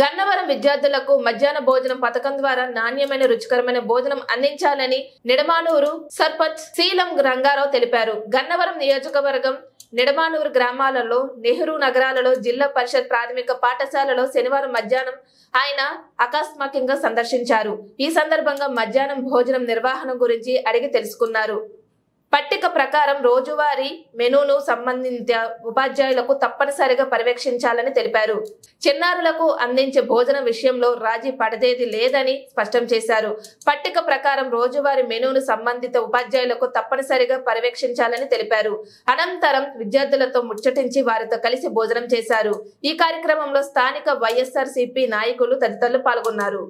గన్నవరం విద్యార్థులకు మధ్యాహ్న భోజనం పథకం ద్వారా నాణ్యమైన రుచికరమైన భోజనం అందించాలని నిడమానూరు సర్పంచ్ శీలం రంగారావు తెలిపారు. గన్నవరం నియోజకవర్గం నిడమానూరు గ్రామాలలో నెహ్రూ నగరాలలో జిల్లా పరిషత్ ప్రాథమిక పాఠశాలలో శనివారం మధ్యాహ్నం ఆయన ఆకస్మికంగా సందర్శించారు. ఈ సందర్భంగా మధ్యాహ్నం భోజనం నిర్వహణ గురించి అడిగి తెలుసుకున్నారు. పట్టిక ప్రకారం రోజువారీ మెనూను సంబంధిత ఉపాధ్యాయులకు తప్పనిసరిగా పర్యవేక్షించాలని తెలిపారు. చిన్నారులకు అందించే భోజనం విషయంలో రాజీ పడేది లేదని స్పష్టం చేశారు. పట్టిక ప్రకారం రోజువారీ మెనూను సంబంధిత ఉపాధ్యాయులకు తప్పనిసరిగా పర్యవేక్షించాలని తెలిపారు. అనంతరం విద్యార్థులతో ముచ్చటించి వారితో కలిసి భోజనం చేశారు. ఈ కార్యక్రమంలో స్థానిక వైఎస్ఆర్సీపీ నాయకులు తదితరులు పాల్గొన్నారు.